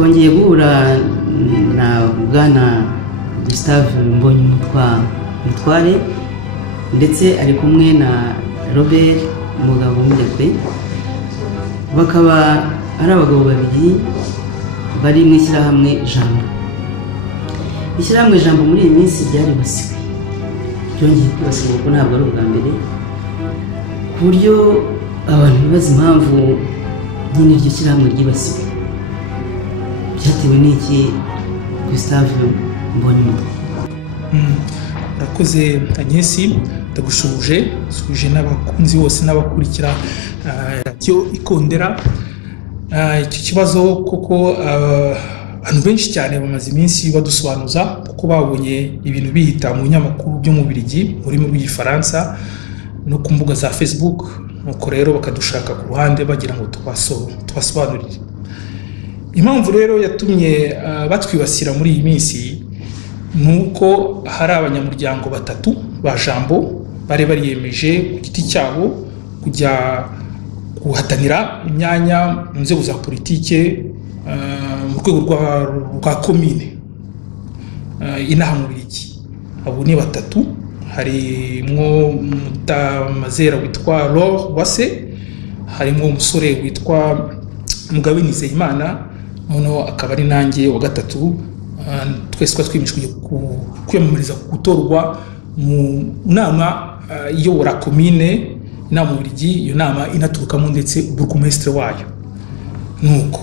twongeye guhura na Bwana Gustave Mbonyi Mutware ndetse ari kumwe na Robert Mugabo Mudekwe, bakaba ari abagabo babiri bari mu ishyirahamwe Jambo. Ishyirahamwe Jambo muri iyi minsi ryaribasiwe, byongeye kwibasirwa kuko ntabwo ari ubwa mbere, ku buryo abantu bibaza impamvu nyine iryo shyirahamwe ryibasiwe. Byatewe n'iki, Gustave Mbonyi Mutware? Urakoze Agnesi, ndagushuje n'abakunzi bose n'abakurikira radiyo Ikondera. Icyo kibazo kuko abantu benshi cyane bamaze iminsi badusobanuza kuko babonye ibintu bihita mu binyamakuru byo mu Bubiligi mu rurimi rw'Igifaransa no ku mbuga za Facebook, nuko rero bakadushaka ku ruhande bagira ngo tubasobanurire. Impamvu rero yatumye batwibasira muri iyi minsi nuko hari abanyamuryango batatu ba Jambo bari bariyemeje ku giti cyabo kujya guhatanira imyanya mu nzego za politike mu rwego rwa komine inaha mu Bubiligi. Abo ni batatu, harimwo Mutamazera witwa Laure Uwase, harimo umusore witwa Mugabe Nizeyimana, noneho akaba ari nanjye wa gatatu. Twese twimishwe kwiyamamariza gutorwa mu nama iyobora komine na mu Bubiligi. Iyo nama inaturukamo ndetse burugumesitiri wayo. Nuko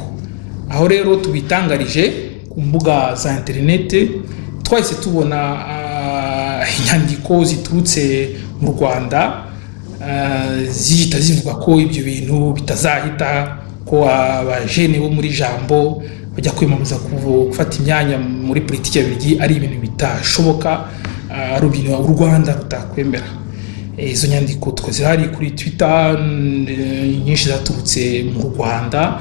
aho rero tubitangarije ku mbuga za interinete, twahise tubona inyandiko ziturutse mu Rwanda zihita zivuga ko ibyo bintu bitazahita, ko abajene bo muri Jambo bajya kwiyamamaza gufata imyanya muri politiki ya Bubiligi ari ibintu bitashoboka, ari ibintu u Rwanda rutakwemera. Izo nyandiko twazihari kuri Twitter, nyinshi zaturutse mu Rwanda.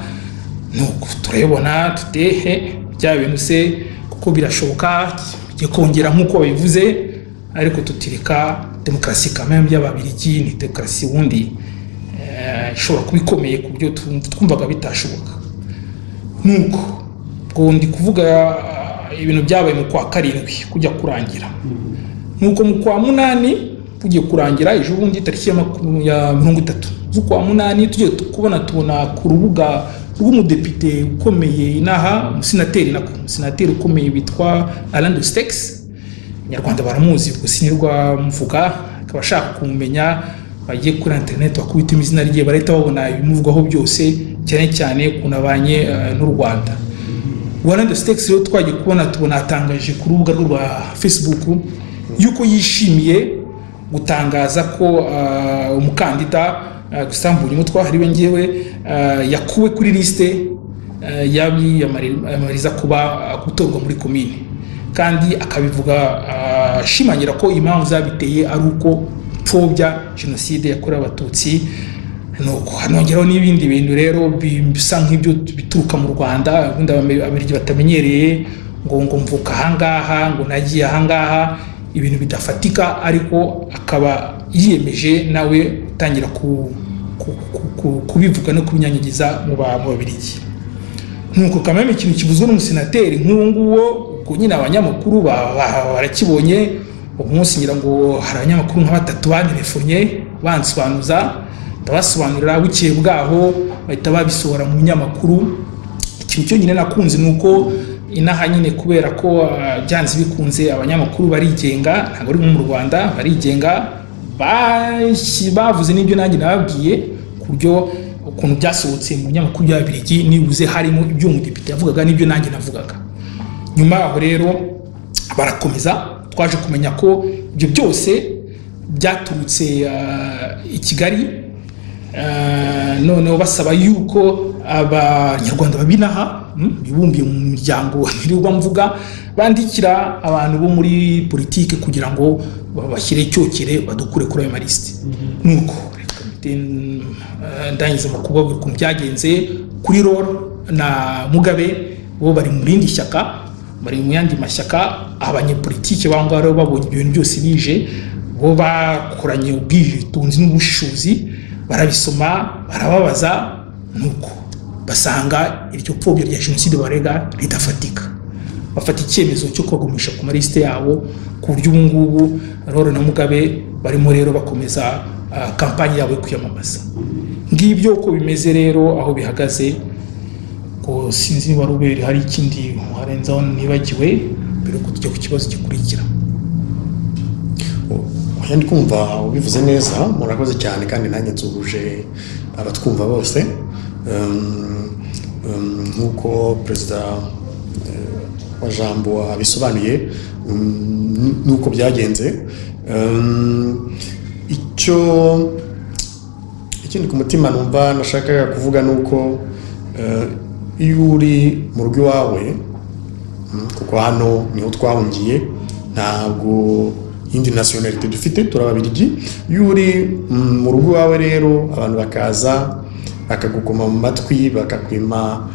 Nuko turabona tutehe bya bintu se kuko birashoboka byo kongera nk'uko babivuze, ariko tutireka demokarasi kameme y'Ababiligi ni demokarasi wundi ishobora kubikomeye ku byo twumvaga bitashoboka. Nuko ngo ndi kuvuga ibintu byabaye mu kwa karindwi kujya kurangira. Nuko mu kwa munani tugiye kurangira ejo bundi tariki ya 30 z'ukwa munani tugiye tubona ku rubuga rw'umudepite ukomeye inaha, umusenateri ukomeye witwa Alain de Stex. Nyarwanda baramuzi ubwo sinirwa mvuga, akaba ashaka kumenya bagiye kuri internet bakubita izina rye bareta babona ibimuvugwaho byose, cyane cyane kunabanye n'u Rwanda. Alain de Stex rero twagiye tubona atangaje ku rubuga rwa Facebook yuko yishimiye gutangaza ko umukandida Gustave Mbonyi Mutware ari we ngewe yakuwe kuri liste yabiyamariza kuba gutorwa muri komine, kandi akabivuga ashimangira ko impamvu zabiteye ari uko pfobya jenoside yakorewe Abatutsi. Nuko hanongeraho n'ibindi bintu rero bisa nk'ibyo bituruka mu Rwanda ubundi Ababiligi batamenyereye, ngo mvuka ahangaha, ngo nagiye ahangaha, ibintu bidafatika, ariko akaba yiyemeje nawe gutangira kubivuga no kubinyanyagiza mu Babiligi. Nuko kameme ikintu kivuzwe n'umusenateri nk'uwo nguwo, ubwo nyine abanyamakuru barakibonye. Umunsi ngira ngo hari abanyamakuru nka batatu banelefonye bansobanuza, ndabasobanurira bukeye bwaho bahita babisohora mu nyamakuru. Ikintu cyo nyine nakunze nuko inaha nyine kubera ko byanze bikunze abanyamakuru barigenga, ntabwo ari mu Rwanda barigenga, bavuze n'ibyo nanjye nababwiye ku buryo ukuntu byasohotse mu nyamakuru y'Ababiligi nibuze harimo ibyo umudepite yavugaga n'ibyo nanjye navugaga. Nyuma aho rero barakomeza, twaje kumenya ko ibyo byose byaturutse i Kigali, noneho basaba yuko abanyarwanda babinaha bibumbiye mu miryango ntirirwa mvuga bandikira abantu bo muri politike kugira ngo bashyire icyokere badukure kuri ayo malisite. Nuko ndangiza mu kuba ukuntu byagenze kuri Laure na Mugabe, bo bari mu rindi shyaka, bari mu yandi mashyaka. Abanyepolitike bangwa rero babonye ibintu byose bije, bo bakoranye ubwitonzi n'ubushishozi, barabisoma barababaza. Nuko basanga iryo pfobya rya jenoside barega ridafatika, bafata icyemezo cyo kubagumisha ku malisite yabo, ku buryo ubu ngubu Laure na Mugabe barimo rero bakomeza kampanye yabo yo kwiyamamaza. Ngibyo uko bimeze rero aho bihagaze, ko sinzi niba Robert hari ikindi warenzaho nibagiwe mbere ko tujya ku kibazo gikurikira. Ndi kumva ubivuze neza, murakoze cyane kandi nanjye nsuhuje abatwumva bose. Nkuko perezida wa Jambo abisobanuye nuko byagenze. Ikindi ku mutima numva nashakaga kuvuga nuko iyo uri mu rugo iwawe, kuko hano niho twahungiye, ntabwo indi nationality dufite, turababirigi. Iyo uri mu rugo iwawe rero abantu bakaza bakagukoma mu matwi bakakwima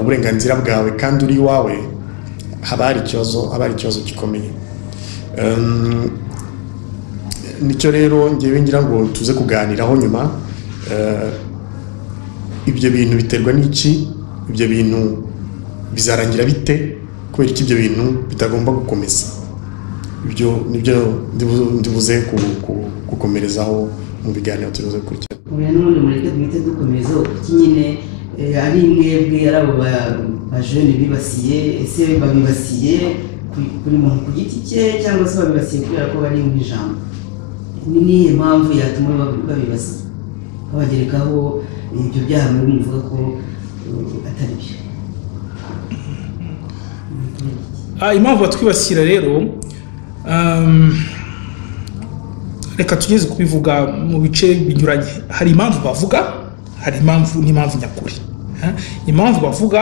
uburenganzira bwawe kandi uri iwawe, haba hari ikibazo gikomeye. Nicyo rero ngewe ngira ngo tuze kuganiraho nyuma. Ibyo bintu biterwa n'iki? Ibyo bintu bizarangira bite? Kubera iki ibyo bintu bitagomba gukomeza? Ibyo nibyo ndibuze gukomerezaho mu biganiro turuze kurya. None mureke twite dukomeza iki nyine ari mwebwe arabo ba jeune bibasiye, ese babibasiye kuri muntu ku giti cye cyangwa se babibasiye kubera ko bari mu ijambo? Ni nihe mpamvu yatuma babibasiye bagerekaho ibyo byaha muri muvuga ko atari byo? Impamvu batwibasira rero, reka tugeze kubivuga mu bice binyuranye. Hari impamvu bavuga, hari impamvu n'impamvu nyakuri. Impamvu bavuga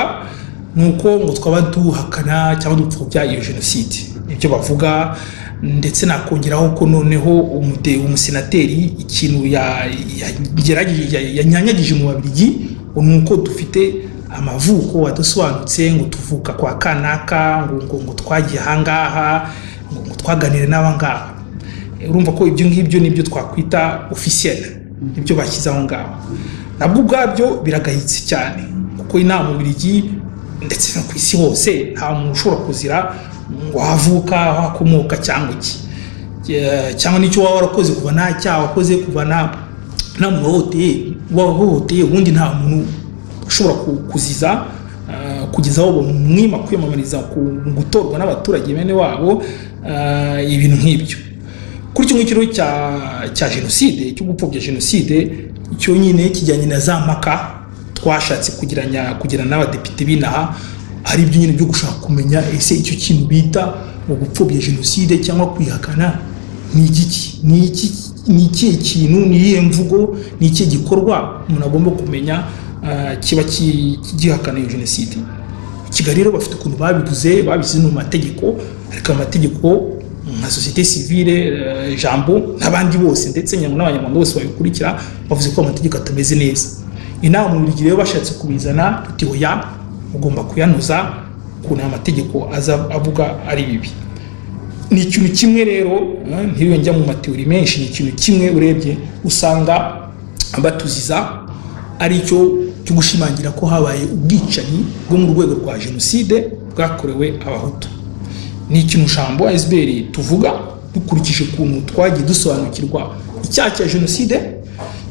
nuko ngo twaba duhakana cyangwa dupfobya iyo jenoside, ibyo bavuga. Ndetse nakongeraho ko noneho umusenateri ikintu yanyanyagije mu Babirigi nuko dufite amavuko adasobanutse, ngo tuvuka kwa kanaka, ngo twagiye ahangaha, ngo twaganire n'abangaba. Urumva ko ibyo ngibyo nibyo twakwita officiel, ibyo bashyize aho ngaho. Nabwo ubwabyo biragayitse cyane, kuko inama mu Babirigi ndetse no ku isi hose nta muntu ushobora kuzira ngo havuka hakomoka cyangwa iki, cyangwa n'icyo waba warakoze kuva nta cyaha wakoze, kuva nta wahohoteye ubundi nta muntu ushobora kuziza kugeza aho bamwima kwiyamamariza gutorwa n'abaturage bene wabo, ibintu nk'ibyo. Kuri icyo ngicyo cya jenoside, cyo gupfobya jenoside, icyo nyine kijyanye na za mpaka twashatse kugirana n'abadepite binaha, hari ibyo nyine byo gushaka kumenya ese icyo kintu bita mu gupfobya jenoside cyangwa kwihakana ni igiki, ni ikihe kintu, ni iyihe mvugo, ni ikihe gikorwa umuntu agomba kumenya kiba gihakana iyo jenoside. Kigali rero bafite ukuntu babivuze mu mategeko, ariko amategeko nka société civile, Jambo n'abandi bose ndetse n'abanyarwanda bose babikurikira bavuze ko amategeko atameze neza. Inama mu Bubiligi rero bashatse kubizana tuti oya, ugomba kuyanoza ukuntu amategeko avuga ari bibi. Ni ikintu kimwe rero, ntiriwe njya mu mateori menshi, ni ikintu kimwe urebye usanga batuziza ari cyo gushimangira ko habaye ubwicanyi bwo mu rwego rwa jenoside bwakorewe Abahutu. Ni ikintu Jambo ASBL tuvuga dukurikije ukuntu twagiye dusobanukirwa icyaha cya jenoside,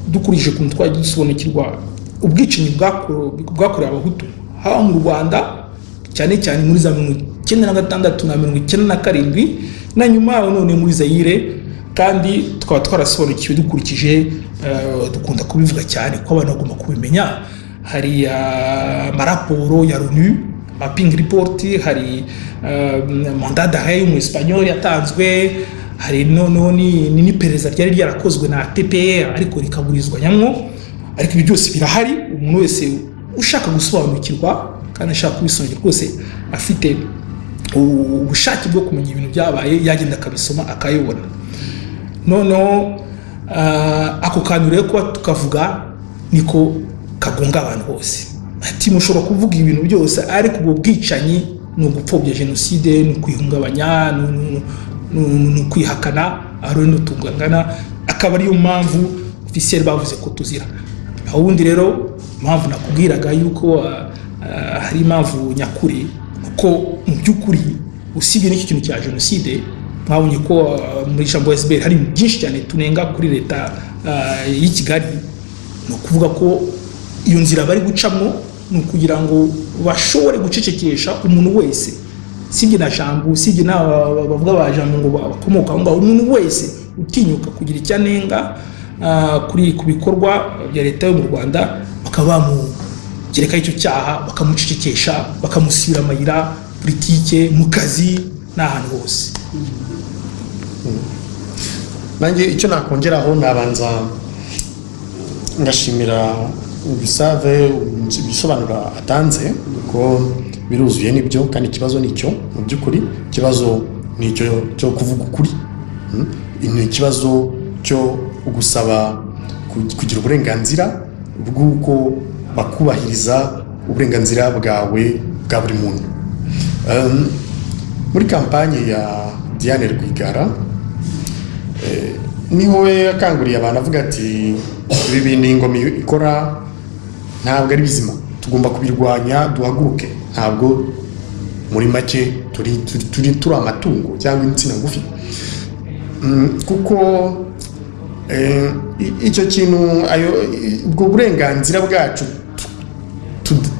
dukurikije ukuntu twagiye dusobanukirwa ubwicanyi bwakorewe Abahutu haba mu Rwanda cyane cyane muri za 1996 na 1997 na nyuma yaho none muri Zaire, kandi tukaba twarasobanukiwe dukurikije dukunda kubivuga cyane ko abantu bagomba kubimenya. Hari amaraporo ya l'ONU, mapping report, hari mandat d'arrêt mu Espanyol yatanzwe, hari ni pereza ryari ryarakozwe na TPR ariko rikaburizwa nyamwo. Ariko ibyo byose birahari, umuntu wese ushaka gusobanukirwa kandi ashaka kubisongera rwose afite ubushake bwo kumenya ibintu byabaye yagenda akabisoma akayibona. Noneho ako kantu rero kuba tukavuga niko kagonga abantu bose. Ati mushobora kuvuga ibintu byose ariko ubwo bwicanyi no gupfobya jenoside, no kwihungabanya, no kwihakana ari no tungangana, akaba ariyo mpamvu officiel bavuze ko tuzira. Ahundi rero impamvu nakubwiraga yuko hari impamvu nyakuri ko mu by'ukuri usibye n'iki kintu cya jenoside mwabonye ko muri Jambo SBR hari byinshi cyane tunenga kuri leta y'i Kigali, no kuvuga ko iyo nzira bari gucamo ni ukugira ngo bashobore gucecekesha umuntu wese, sibye na Jambo, sibye n'abavuga ba Jambo ngo bakomoka aho ngaho, umuntu wese utinyuka kugira icyanenga kuri ku bikorwa bya leta yo mu Rwanda, bakaba bamugereka icyo cyaha, bakamucecekesha, bakamusibira amayira politike mu kazi n'ahantu hose. Nanjye icyo nakongeraho nabanza ngashimira Gustave ibisobanura atanze ko biruzuye nibyo, kandi ikibazo nicyo mu by'ukuri, ikibazo nicyo cyo kuvuga ukuri, ni ikibazo cyo gusaba kugira uburenganzira bw'uko bakubahiriza uburenganzira bwawe bwa buri muntu. Muri kampanye ya Diane Rwigara niho we yakanguriye abantu avuga ati ibi bintu ingoma ikora ntabwo ari bizima, tugomba kubirwanya, duhaguruke, ntabwo muri make turi amatungo cyangwa insina ngufi, kuko icyo kintu ubwo burenganzira bwacu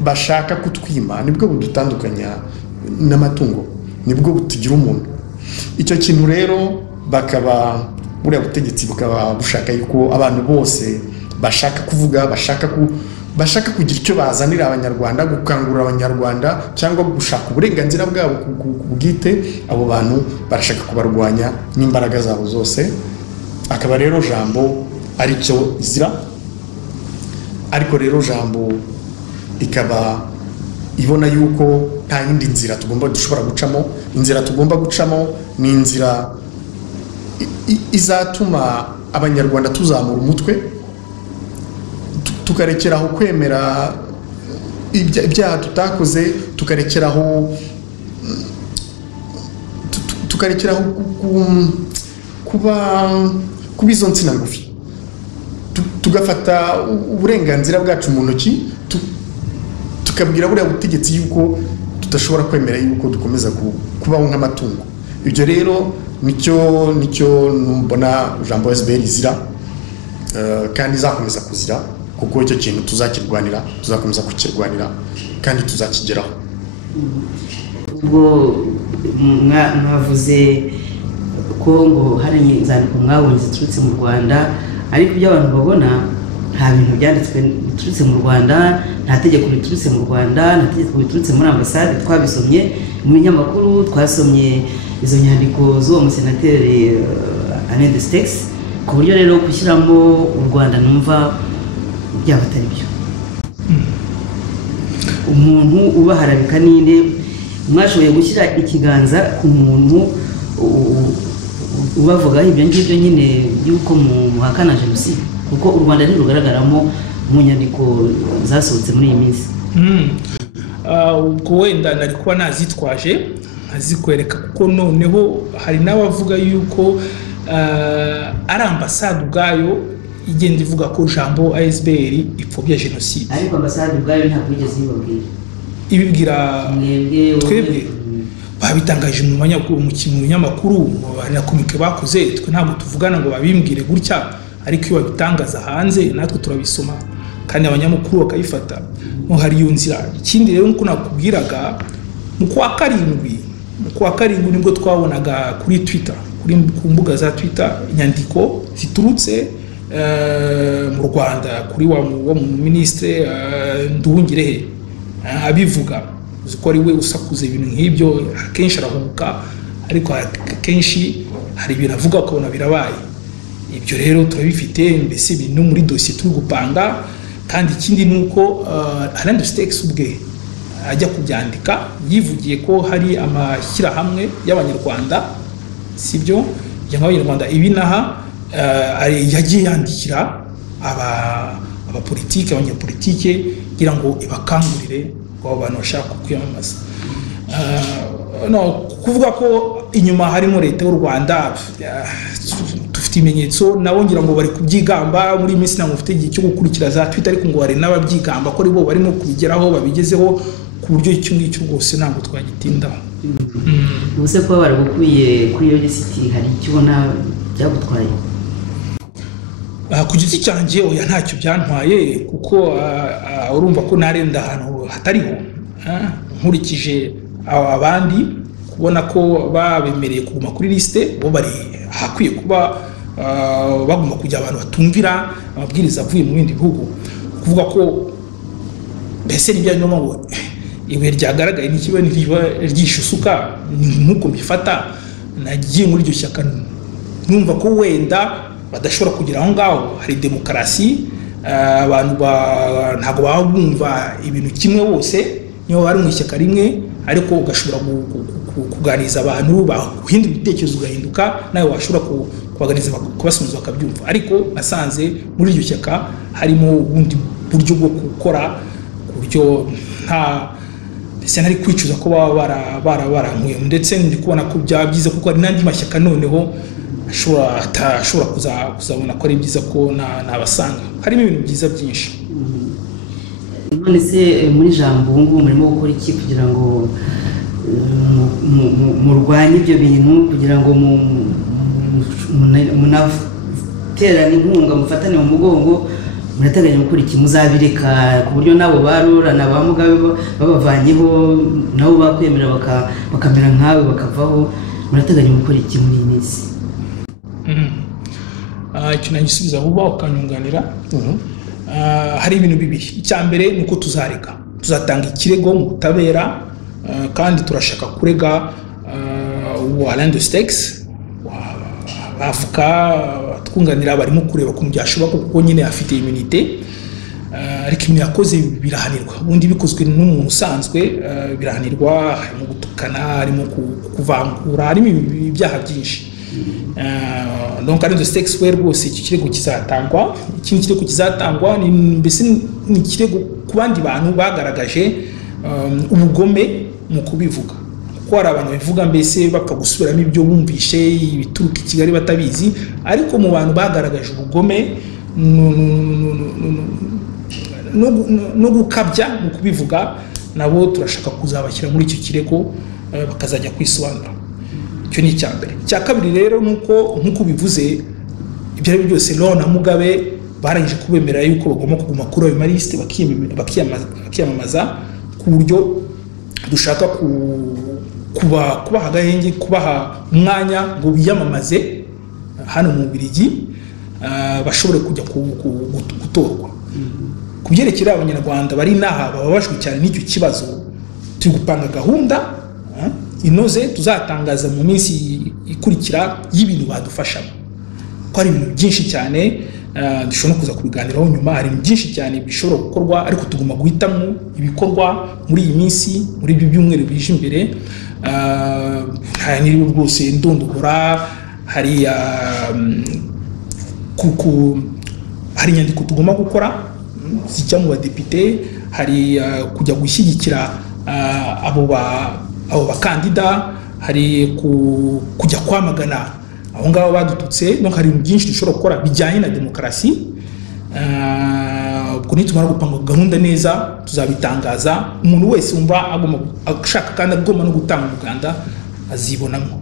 bashaka kutwima nibwo budutandukanya n'amatungo, nibwo butugira umuntu. Icyo kintu rero bakaba buriya butegetsi bukaba bushaka yuko abantu bose bashaka kuvuga, bashaka kugira icyo bazanira abanyarwanda, gukangurira abanyarwanda cyangwa gushaka uburenganzira bwabo bwite, abo bantu barashaka kubarwanya n'imbaraga zabo zose. Akaba rero Jambo ari cyo izira, ariko rero Jambo ikaba ibona yuko nta yindi nzira dushobora gucamo. Inzira tugomba gucamo ni inzira izatuma abanyarwanda tuzamura umutwe, tukarekeraho kwemera ibyaha tutakoze, tukarekeraho kuba izo nsina ngufi, tugafata uburenganzira bwacu mu ntoki, tukabwira buriya butegetsi yuko tudashobora kwemera yuko dukomeza kubaho nk'amatungo. Ibyo rero nicyo mbona Jambo SBR izira, kandi izakomeza kuzira, kuko icyo kintu tuzakirwanira, tuzakomeza kukirwanira kandi tuzakigeraho. Ubwo mwavuze ko ngo hari inzandiko mwabonye ziturutse mu Rwanda, ariko ibyo abantu babona nta bintu byanditswe biturutse mu Rwanda, nta tegeko riturutse mu Rwanda, nta tegeko riturutse muri ambasade. Twabisomye mu binyamakuru, twasomye izo nyandiko z'uwo musenateri Alain Destex, ku buryo rero gushyiramo u Rwanda numva byaba atari byo. Umuntu ubaharabika ninde? Mwashoboye gushyira ikiganza ku muntu ubavugaho ibyo ngibyo nyine yuko muhakana jenoside, kuko u Rwanda ntirugaragaramo mu nyandiko zasohotse muri iyi minsi. Ubwo wenda nari kuba nazitwaje azikwereka, kuko noneho hari n'abavuga yuko ari ambasade ubwayo igenda ivuga ko Jambo SBR ipfobya jenoside, ariko ambasade ubwayo ntabwo yigeze ibibwira twebwe. Babitangaje mu binyamakuru, hari na komike bakoze, twe ntabwo tuvugana ngo babimbwire gutya, ariko iyo babitangaza hanze natwe turabisoma kandi abanyamakuru bakayifata. Hari iyo nzira. Ikindi rero nkuko nakubwiraga, mu kwa karindwi nibwo twabonaga kuri Twitter, ku mbuga za Twitter, inyandiko ziturutse mu Rwanda kuri wa ministre Nduhungirehe abivuga, uko ari we usakuza ibintu nk'ibyo. Akenshi arahubuka, ariko akenshi hari ibintu avuga ukabona birabaye. Ibyo rero turabifite, mbese ibintu muri dosiye turi gupanga. Kandi ikindi ni uko Alain Destex ubwe ajya kubyandika yivugiye ko hari amashyirahamwe y'abanyarwanda, sibyo y'abanyarwanda ibinaha, yagiye yandikira abapolitike, abanyapolitike, kugira ngo ibakangurire abo bantu bashaka kwiyamamaza. No kuvuga ko inyuma harimo leta y'u Rwanda, dufite dufite ibimenyetso nabo ngira ngo bari kubyigamba muri minsi ntabwo ufite igihe cyo gukurikira za Twitter ariko ngo hari n'ababyigamba ko aribo barimo kubigeraho babigezeho ku buryo icyo ngicyo rwose ntabwo twagitindaho. ubuse kuba baragukuye kuri iyo lisiti hari icyo ubona byagutwaye? Ku giti cyanjye oya ntacyo byantwaye kuko urumva ko narenda ahantu hatariho nkurikije abandi kubona ko babemereye kuguma kuri liste bo bari hakwiye kuba bagomba kujya abantu batumvira amabwiriza avuye mu bindi bihugu kuvuga ko mbese n'ibyo ngo ibuye ryagaragaye n'ikiba ryishusuka nk'uko mbifata nagiye muri iryo shyaka numva ko wenda badashobora kugira aho ngaho hari demokarasi abantu ntabwo baba bumva ibintu kimwe bose niyo bari mu ishyaka rimwe ariko ugashobora kuganiriza abantu bahindura ibitekerezo ugahinduka nawe washobora kubaganiza kubasubiza bakabyumva ariko nasanze muri iryo shyaka harimo ubundi buryo bwo gukora ku buryo nta ndetse nari kwicuza ko baba barankuye ndetse ndi kubona ko byaba byiza kuko hari n'andi mashyaka noneho ashobora kuzabona ko ari byiza ko nabasanga harimo ibintu byiza byinshi. None se muri jambo ubu ngubu murimo gukora iki kugira ngo murwanye ibyo bintu kugira ngo munaterane inkunga mufatane mu mugongo murateganya gukora iki? Muzabireka ku buryo nabo barura na ba Mugabe babavanyeho nabo bakwemera bakamera nkawe bakavaho, murateganya gukora iki muri iyi minsi? Icyo nagisubiza vuba ukanyunganira. Hari ibintu bibiri. Icya mbere ni uko tuzatanga ikirego mu butabera kandi turashaka kurega Alain Destex bavuga twunganira barimo kureba ko byashoboka kuko nyine afite immunité ariko ibintu yakoze birahanirwa ubundi bikozwe n'umuntu usanzwe birahanirwa harimo gutukana harimo kuvangura harimo ibyaha byinshi. Donc Alain Destex we rwose iki kirego kizatangwa. Ikindi kirego kizatangwa mbese ni kirego ku bandi bantu bagaragaje ubugome mu kubivuga kuko hari abantu bivuga mbese bapfa gusubiramo ibyo bumvishe ibituruka i Kigali batabizi ariko mu bantu bagaragaje ubugome no gukabya mu kubivuga nabo turashaka kuzabashyira muri icyo kirego bakazajya kwisobanura. Icyo ni icya mbere. Icya kabiri rero nk'uko bivuze ibyo ari byose Laurent na Mugabe barangije kubemera yuko bagomba kuguma kuri ayo maliste bakiyamamaza ku buryo dushaka kubaha agahenge kubaha umwanya ngo biyamamaze hano mu Bubiligi bashobore kujya gutorwa. Ku byerekeye abanyarwanda bari naha bababajwe cyane n'icyo kibazo turi gupanga gahunda inoze tuzatangaza mu minsi ikurikira y'ibintu badufashamo ko hari ibintu byinshi cyane dushobora no kuza kubiganiraho nyuma. Hari ibintu byinshi cyane bishobora gukorwa ariko tugomba guhitamo ibikorwa muri iyi minsi muri ibyo byumweru bije imbere. Hari rwose ndondogora hari inyandiko tugomba gukora zijya mu badepite hari kujya gushyigikira abo bakandida hari kujya kwamagana aho ngaho badututse. No hari ibintu byinshi dushobora gukora bijyanye na demokarasi. Ubwo nitumara gupanga gahunda neza tuzabitangaza umuntu wese wumva agomba ashaka kandi agomba no gutanga umuganda azibonamo.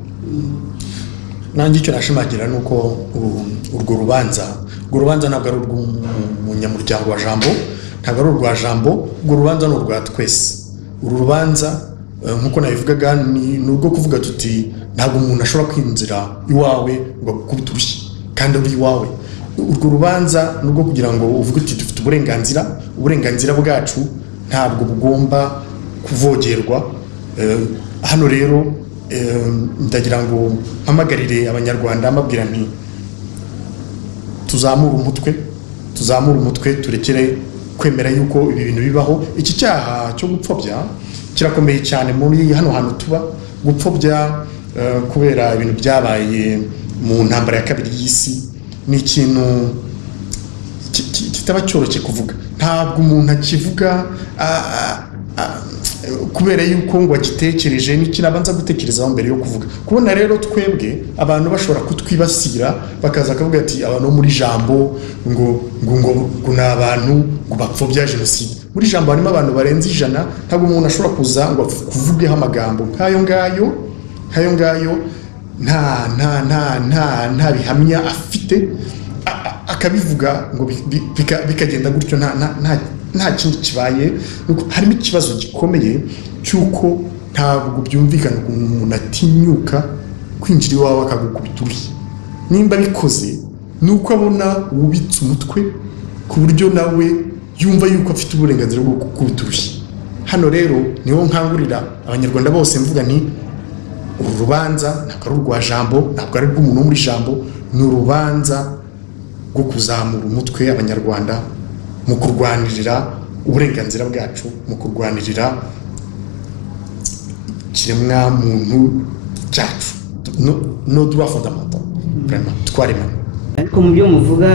Nanjye icyo nashimagira ni uko urwo rubanza ntabwo ari urw'umunyamuryango wa Jambo ntabwo ari urwa Jambo urwo rubanza ni urwa twese. Uru rubanza nkuko nabivugaga ni urwo kuvuga tuti ntabwo umuntu ashobora kwinjira iwawe ngo akubite urushyi kandi uri iwawe. Urwo rubanza ni urwo kugira ngo uvuge uti dufite uburenganzira bwacu ntabwo bugomba kuvogerwa. Hano rero ndagira ngo mpamagarire abanyarwanda mbabwira nti tuzamura umutwe turekere kwemera yuko ibi bintu bibaho. Iki cyaha cyo gupfobya kirakomeye cyane muri hano hantu tuba gupfobya kubera ibintu byabaye mu ntambara ya kabiri y'isi ni ikintu kitaba cyoroshye kuvuga. Ntabwo umuntu akivuga kubera yuko ngo agitekereje n'ikinabanza gutekerezaho mbere yo kuvuga. Kubona rero twebwe abantu bashobora kutwibasira bakaza akavuga ati abantu muri jambo ngo n'abantu ngo bapfobya jenoside. Muri jambo harimo abantu barenze 100, ntabwo umuntu ashobora kuza ngo kuvugeho amagambo nk'ayo ngayo nta bihamya afite akabivuga ngo bikagenda gutyo nta kindi kibaye. Harimo ikibazo gikomeye cyuko ntabwo byumvikana umuntu atinyuka kwinjira iwawe akagukubita urushyi. Nimba bikoze nuko abona ubitse umutwe ku buryo nawe yumva yuko afite uburenganzira bwo gukubita urushyi. Hano rero niho nkangurira abanyarwanda bose mvuga nti uru rubanza ntabwo ari urwa jambo, ntabwo ari rw'umuntu wo muri jambo, ni urubanza rwo kuzamura umutwe abanyarwanda mu kurwanirira uburenganzira bwacu, mu kurwanirira kiremwa muntu cyacu, no droit fondamental vraiment twaremanye. Ariko mu byo muvuga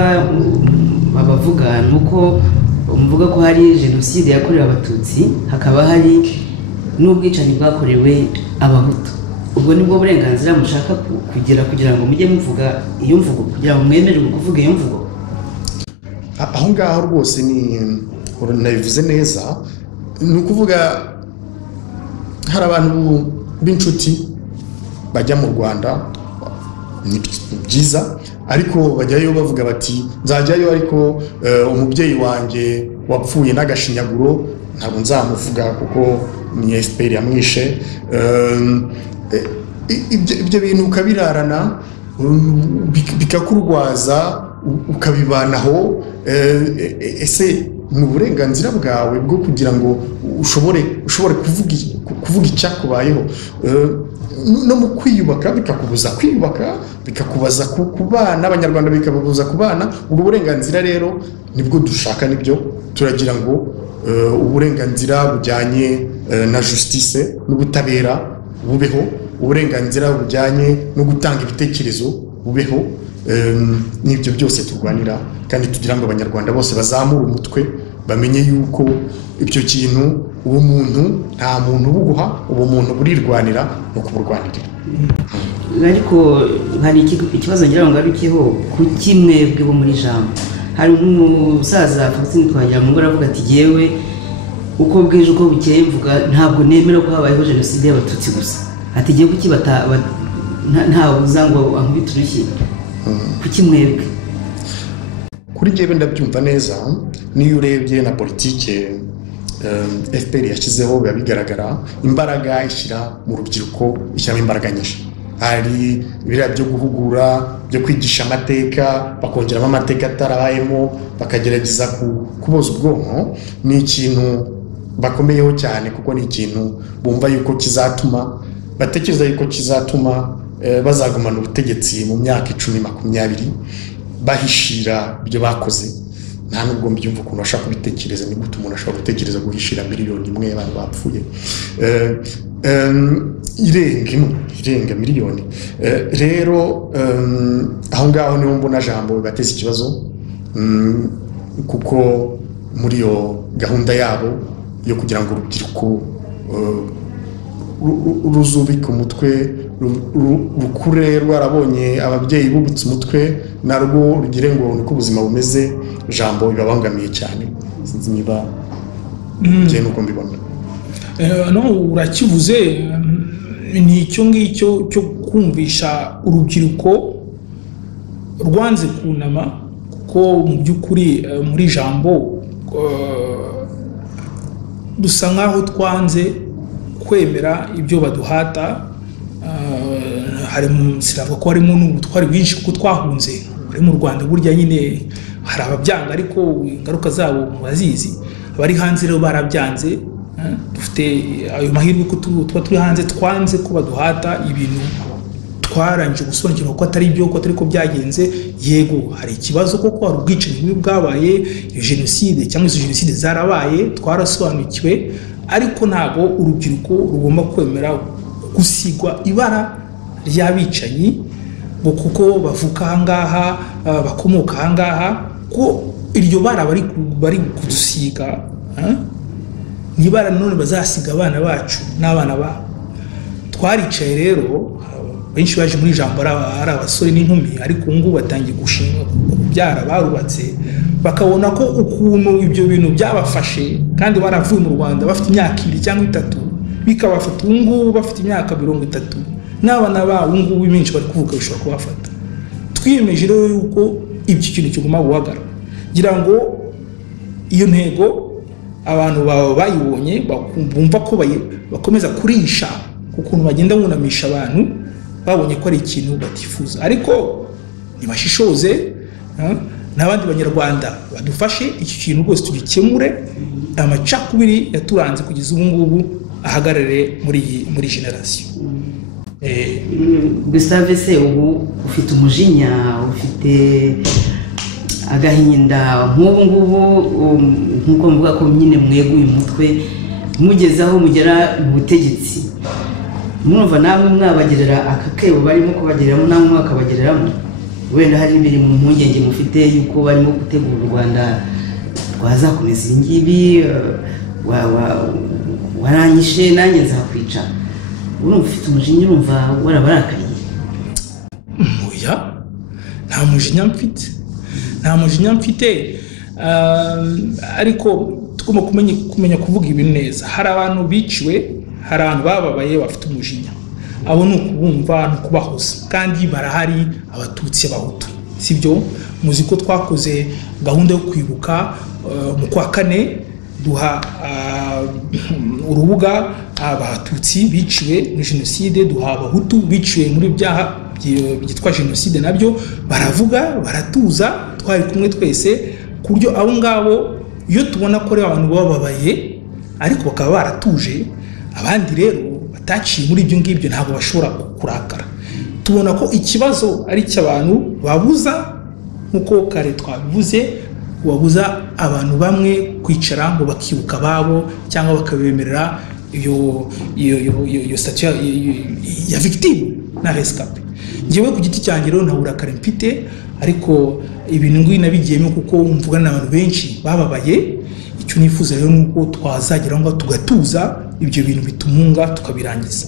abavuga nuko muvuga ko hari jenoside yakorewe abatutsi, hakaba hari n'ubwicanyi bwakorewe abahutu. Ubwo nibwo burenganzira mushaka kugira ngo mujye muvuga iyo mvugo, kugira ngo mwemererwe kuvuga iyo mvugo? Aho ngaho rwose ni nabivuze neza, ni ukuvuga hari abantu b'inshuti bajya mu Rwanda, ni byiza, ariko bajyayo bavuga bati nzajyayo ariko umubyeyi wanjye wapfuye n'agashinyaguro ntabwo nzamuvuga kuko ni FPR yamwishe. Ibyo bintu ukabirarana bikakurwaza ukabibanaho. Ese mu burenganzira bwawe bwo kugira ngo ushobore kuvuga icyakubayeho, no mu kwiyubaka bikakubuza kwiyubaka, bikakubaza kubana, abanyarwanda bikababuza kubana. Ubwo burenganzira rero nibwo dushaka, nibyo turagira ngo uburenganzira bujyanye na justice n'ubutabera bubeho, uburenganzira bujyanye no gutanga ibitekerezo bubeho. N'ibyo byose turwanira, kandi tugira ngo abanyarwanda bose bazamure umutwe bamenye yuko ibyo kintu uwo muntu nta muntu ubuguha, uwo muntu burirwanira no kuburwanirira. Ariko hari ikibazo ngira ngo ngarukeho ku kimwebwe bo muri jambo. Hari umusaza Faustin Twagiramungu aravuga ati yewe uko bwije uko bukeye mvuga ntabwo nemera ko habayeho jenoside y'abatutsi gusa. Ati giye kuki nta uzango ankubita urushyi. Kuki mwebwe? Kuri jyewe ndabyumva neza, niyo urebye na politike FPR yashyizeho biba bigaragara. Imbaraga ishyira mu rubyiruko, ishyiramo imbaraga nyinshi. Hari ibiriya byo guhugura, byo kwigisha amateka, bakongeramo amateka atarabayemo, bakagerageza kuboza ubwonko. Ni ikintu bakomeyeho cyane kuko ni ikintu bumva yuko kizatuma, batekereza yuko kizatuma bazagumana ubutegetsi mu myaka 10-20 bahishira ibyo bakoze. Nta nubwo mbyumva ukuntu bashaka kubitekereza. Ni gute umuntu ashobora gutekereza guhishira 1 miliyoni y'abantu bapfuye, irenga miliyoni. Rero aho ngaho niho mbona jambo bateze ikibazo, kuko muri iyo gahunda yabo yo kugira ngo urubyiruko ruzubika umutwe, rukure rwarabonye ababyeyi bubitse umutwe, narwo rugire ngo niko ubuzima bumeze, jambo bibabangamiye cyane. Sinzi niba njye nuko mbibona. No, urakivuze, ni icyo ngicyo cyo kumvisha urubyiruko rwanze kunama, kuko mu by'ukuri muri jambo dusa nkaho twanze kwemera ibyo baduhata. Harimo siravuga ko harimo n'ubutwari bwinshi kuko twahunze. Ari mu Rwanda burya nyine hari ababyanga, ariko ingaruka zabo bazizi. Abari hanze rero barabyanze. Dufite ayo mahirwe ko tuba turi hanze, twanze ko baduhata ibintu twaranje gusobanukirwa ko atari byo, ko atari ko byagenze. Yego hari ikibazo koko, hari ubwicanyi bwabaye, iyo jenoside cyangwa izo jenoside zarabaye, twarasobanukiwe, ariko ntago urubyiruko rugomba kwemera gusigwa ibara ry'abicanyi ngo kuko bavuka ahangaha, bakomoka ahangaha, ko iryo bara bari kudusiga niba none bazasiga abana bacu n'abana babo. Twaricaye rero benshi baje muri jambo ari abasore n'inkumi, ariko ngubu batangiye gushinga kubyara, barubatse, bakabona ko ukuntu ibyo bintu byabafashe kandi baravuye mu Rwanda bafite imyaka 2 cyangwa 3, bikabafata ngubu bafite imyaka 30, n'abana babo ngubu iminsi bari kuvuga bishobora kubafata. Twiyemeje rero yuko ibyo kintu kiguma guhagarara, gira ngo iyo ntego abantu bayibonye bumva ko bakomeza kurisha ukuntu bagenda bunamisha abantu, babonye ko ari ikintu batifuza. Ariko nibashishoze n'abandi banyarwanda badufashe iki kintu rwose tugikemure, amacakubiri yaturanze kugeza ubu ngubu ahagarare muri generation. Gustave, se ubu ufite umujinya, ufite agahinda nk'ubu ngubu, nk'uko mvuga ko nyine mweguye umutwe mugeze aho mugera mu butegetsi, mwumva namwe mwabagerera akakebo barimo kubagereramo, namwe mwakabagereramo? Wenda hari imbere mu mpungenge mufite yuko barimo gutegura u Rwanda rwazakomeza ibingibi, waranyishe nanjye nzakwica. Urumva ufite umujinya, urumva warabarakariye? Oya, nta mujinya mfite, ariko tugomba kumenya kuvuga ibintu neza. Hari abantu biciwe, hari abantu bababaye bafite umujinya, abo ni ukubumva no kubahoza, kandi barahari abatutsi abahutu, sibyo? Muzi ko twakoze gahunda yo kwibuka mu kwa 4, duha urubuga abatutsi biciwe muri jenoside, duha abahutu biciwe muri byaha byitwa jenoside, nabyo baravuga baratuza, twari kumwe twese, ku buryo abo ngabo iyo tubona ko abantu bababaye ariko bakaba baratuje, abandi rero bataciye muri ibyo ngibyo ntabwo bashobora kurakara. Tubona ko ikibazo ari cy'abantu babuza, nkuko kare twabivuze, wabuza abantu bamwe kwicara ngo bakibuka babo cyangwa bakabemerera iyo statut ya victime na rescapé. Ngewe ku giti cyanjye rero ntabura kare mfite, ariko ibintu ngwi nabigiyemo kuko mvugana n'abantu benshi bababaye. Icyo nifuza rero nuko twazagera ngo tugatuza ibyo bintu bitumunga tukabirangiza.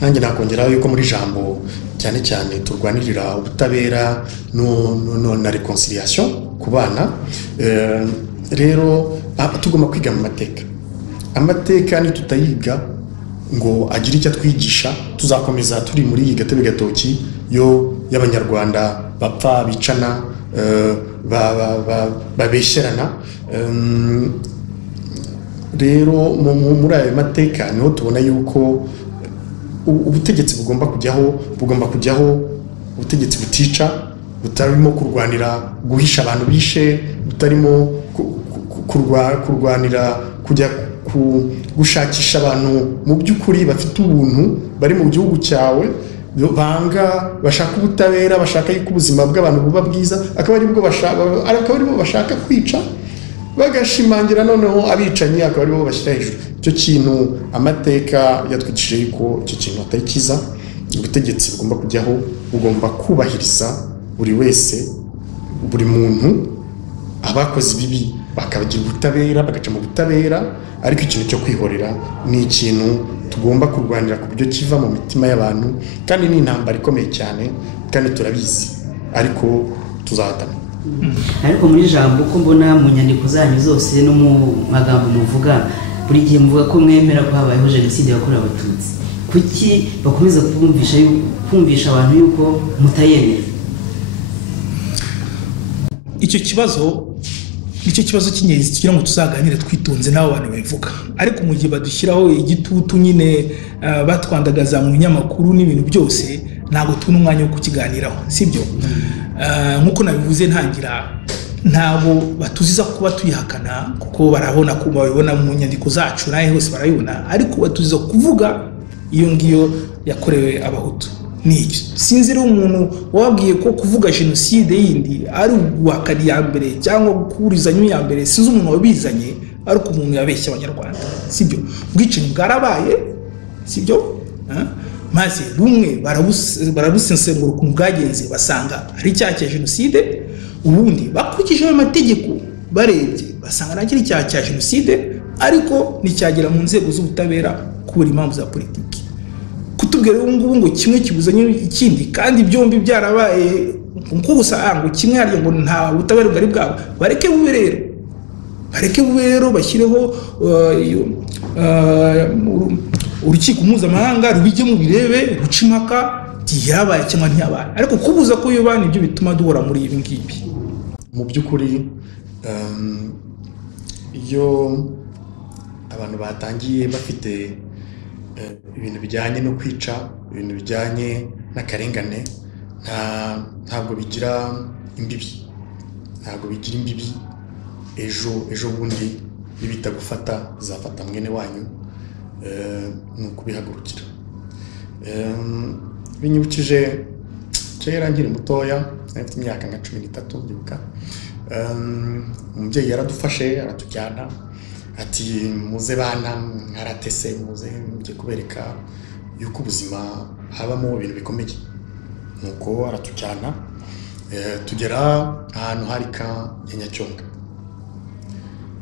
Nanjye nakongeraho yuko muri jambo cyane cyane turwanirira ubutabera no na reconciliation ku bana. Rero tugomba kwiga mu amateka ni tutayiga ngo agire icyo twigisha, tuzakomeza turi muri iyi gatebe gatoki y'abanyarwanda bapfa, bicana, babesherana. Rero muri ayo mateka niho tubona yuko ubutegetsi bugomba kujyaho ubutegetsi butica, butarimo kurwanira guhisha abantu bishe, butarimo kurwanira kujya gushakisha abantu mu by'ukuri bafite ubuntu bari mu gihugu cyawe, bashaka ubutabera, bashaka yuko ubuzima bw'abantu buba bwiza, akaba aribo bashaka kwica, bagashimangira noneho abicanyi akaba aribo bashyira hejuru. Icyo kintu amateka yatwigishije yuko icyo kintu atari cyiza. Ubutegetsi bugomba kujyaho, bugomba kubahiriza buri wese, buri muntu. Abakoze ibibi bakabagira ubutabera, bagaca mu butabera, ariko ikintu cyo kwihorera ni ikintu tugomba kurwanira ku buryo kiva mu mitima y'abantu, kandi ni intambara ikomeye cyane, kandi turabizi, ariko tuzahatana. Ariko muri jambo ko mbona mu nyandiko zanyu zose no mu magambo muvuga, buri gihe muvuga ko mwemera ko habayeho jenoside yakorewe abatutsi. Kuki bakomeza kumvisha abantu yuko mutayemera? Icyo kibazo cy'ingenzi tugira ngo tuzaganire twitonze n'abo bantu babivuga, ariko mu gihe badushyiraho igitutu nyine batwandagaza mu binyamakuru n'ibintu byose, ntabwo tubona umwanya wo kukiganiraho, sibyo? Nk'uko nabivuze ntangira, ntabwo batuziza kuba tuyihakana, kuko barabona ko babibona mu nyandiko zacu, nawe hose barabibona, ariko batuziza kuvuga iyo ngiyo yakorewe abahutu. N'icyo sinzi rero umuntu wabwiye ko kuvuga jenoside yindi ari uguhakana iya mbere cyangwa gukurizanya iya mbere, sinzi umuntu wabizanye, ariko umuntu yabeshya abanyarwanda, sibyo? Ubwicanyi bwarabaye, sibyo? Maze bumwe barabusensengura ukuntu bwagenze, basanga ari icyaha cya jenoside, ubundi bakurikije ayo mategeko barebye basanga ntakiri icyaha cya jenoside, ariko nticyagera mu nzego z'ubutabera kubera impamvu za politiki. Kutubwira ubu ngubu ngo kimwe kibuzanye ikindi kandi byombi byarabaye nkubusa ngo kimwe hari ngo nta butabera bwari bwabo, bareke bube rero bashyireho urukiko mpuzamahanga rubijye mu birebe ruca impaka yabaye cyangwa ntiyabaye, ariko kubuza ko yoba nibyo bituma duhora muri ibi ngibi. Mu by'ukuri iyo abantu batangiye bafite ibintu bijyanye no kwica, ibintu bijyanye n'akarengane, ntabwo bigira imbibi, ejo bundi nibita gufata zafata mwene wanyu, ni ukubihagurukira. Binyibukije kera nkiri mutoya, nafite imyaka nka 13 ndibuka, umubyeyi yaradufashe aratujyana ati muze bana mwaratese, muze mujye kubereka yuko ubuzima habamo ibintu bikomeye. Nuko aratujyana tugera ahantu hari ka Nyacyonga.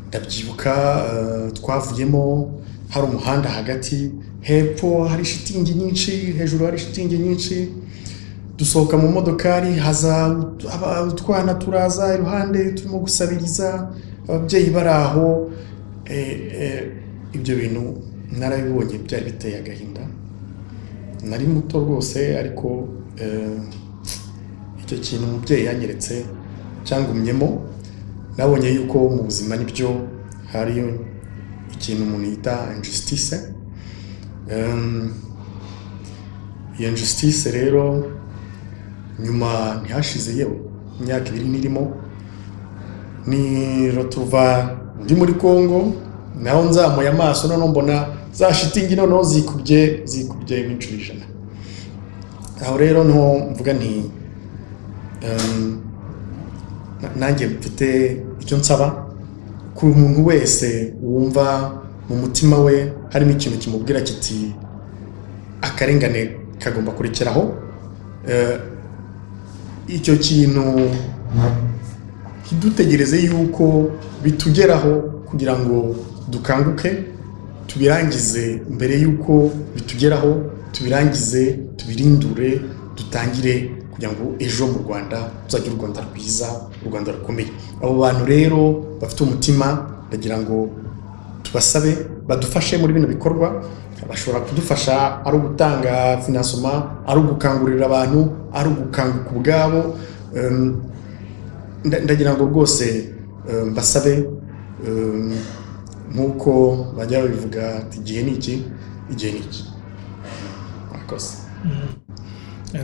Ndabyibuka twavuyemo hari umuhanda hagati, hepfo hari shitingi nyinshi, hejuru hari shitingi nyinshi. Dusohoka mu modokari, haza utwana turaza iruhande turimo gusabiriza, ababyeyi baraho. Ibyo bintu narabibonye byari biteye agahinda. Nari muto rwose, ariko icyo kintu umubyeyi yanyeretse cyangumyemo, nabonye yuko mu buzima nibyo hari ikintu umuntu yita injustice. Iyo injustice rero nyuma ntihashize yewe imyaka 2 nirimo ni rotuva ndi muri Kongo, naho nzamuye amaso none mbona za shitingi noneho zikubye inshuro 100. Aho rero no mvuga nti nanjye mfite icyo nsaba ku muntu wese wumva mu mutima we harimo ikintu kimubwira kiti akarengane kagomba kurikiraho. Icyo kintu kidutegereze yuko bitugeraho kugira ngo dukanguke, tubirangize mbere yuko bitugeraho, tubirangize, tubirindure, dutangire kugira ngo ejo mu Rwanda tuzagire u Rwanda rwiza, u Rwanda rukomeye. Abo bantu rero bafite umutima, ndagira ngo tubasabe badufashe muri bino bikorwa. Bashobora kudufasha ari ugutanga financement, ari ugukangurira abantu, ari ugukanguka ubwabo. Ndagira ngo rwose mbasabe nkuko bajya babivuga ati igihe niki. Murakoze.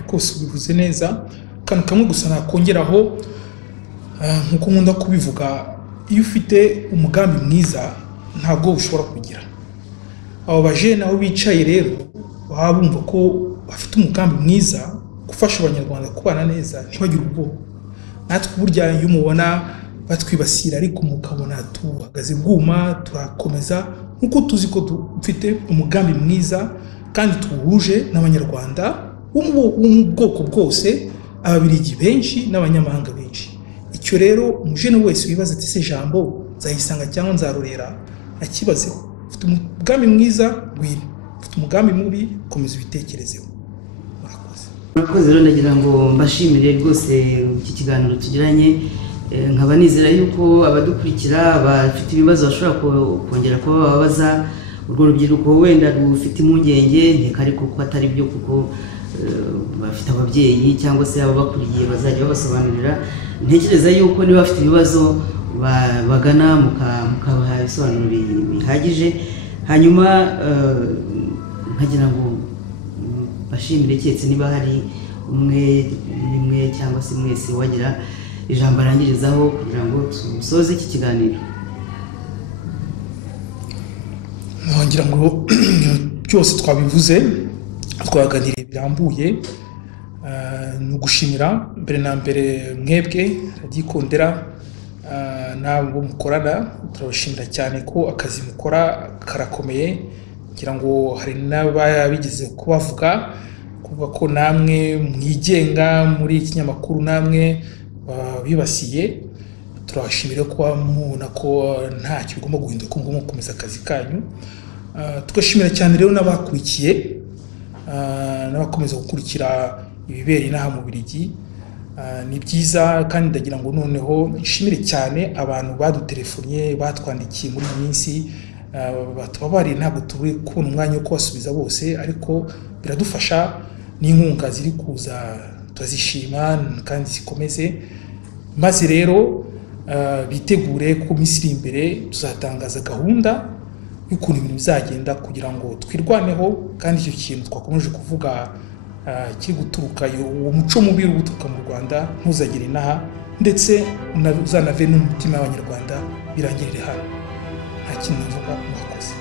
Kose ubivuze neza, kandi kamwe gusa nakongeraho, nkuko nkunda kubivuga, iyo ufite umugambi mwiza ntabwo ushobora kugira. Abo bajene aho bicaye rero baba bumva ko bafite umugambi mwiza gufasha abanyarwanda kubana neza, ntibagire ubwoba. Natwe burya iyo umubona batwibasira ariko mukabona tuhagaze bwuma, turakomeza nkuko tuzi ko dufite umugambi mwiza kandi tuwuje n'abanyarwanda bwoko bwose, ababiligi benshi n'abanyamahanga benshi. Icyo rero umujene wese wibaza ati se jambo zayisanga cyangwa nzarorera, akibazeho. Ufite umugambi mwiza gwira, ufite umugambi mubi komeza ubitekerezeho. Murakoze rero, ndagira ngo mbashimire rwose iki kiganiro tugiranye. Nkaba nizera yuko abadukurikira bafite ibibazo bashobora kongera kuba babaza urwo rubyiruko wenda rufite impungenge, nkeka ariko ko atari byo, kuko bafite ababyeyi cyangwa se ababakuriye bazajya babasobanurira. Ntekereza yuko niba bafite ibibazo bagana mukabaha ibisobanuro bihagije. Hanyuma nkagira ngo bashimire cyetse niba hari umwe cyangwa se mwese wagira ijambo arangirizaho kugira ngo tusoze iki kiganiro. Ngira ngo cyose twabivuze, twaganiriye birambuye. Ni ugushimira mbere na mbere mwebwe Radikondera nabo mukorana, turabashimira cyane ko akazi mukora karakomeye. Ngira ngo hari n'ababigeze kuvuga ko namwe mwigenga muri ikinyamakuru namwe bibasiye. turabashimira kuba mubona ko ntacyo bigomba guhinduka ko mugomba gukomeza akazi kanyu. Tugashimira cyane rero n'abakurikiye n'abakomeza gukurikira ibibera inaha mu Bubiligi. Ni byiza kandi ndagira ngo noneho nshimire cyane abantu badutelefoniye batwandikiye muri iyi minsi, batubabariye ntabwo turi kubona umwanya wo kubasubiza bose, ariko biradufasha n'inkunga ziri kuza turazishima kandi zikomeze. Maze rero bitegure ku minsi iri imbere tuzatangaza gahunda y'ukuntu ibintu bizagenda kugira ngo twirwaneho, kandi icyo kintu twakomeje kuvuga kiri guturuka uwo muco mubi uri guturuka mu Rwanda ntuzagire inaha, ndetse uzanave n'umutima w'Abanyarwanda birangirire hano. Nta kintu navuga, mwakoze.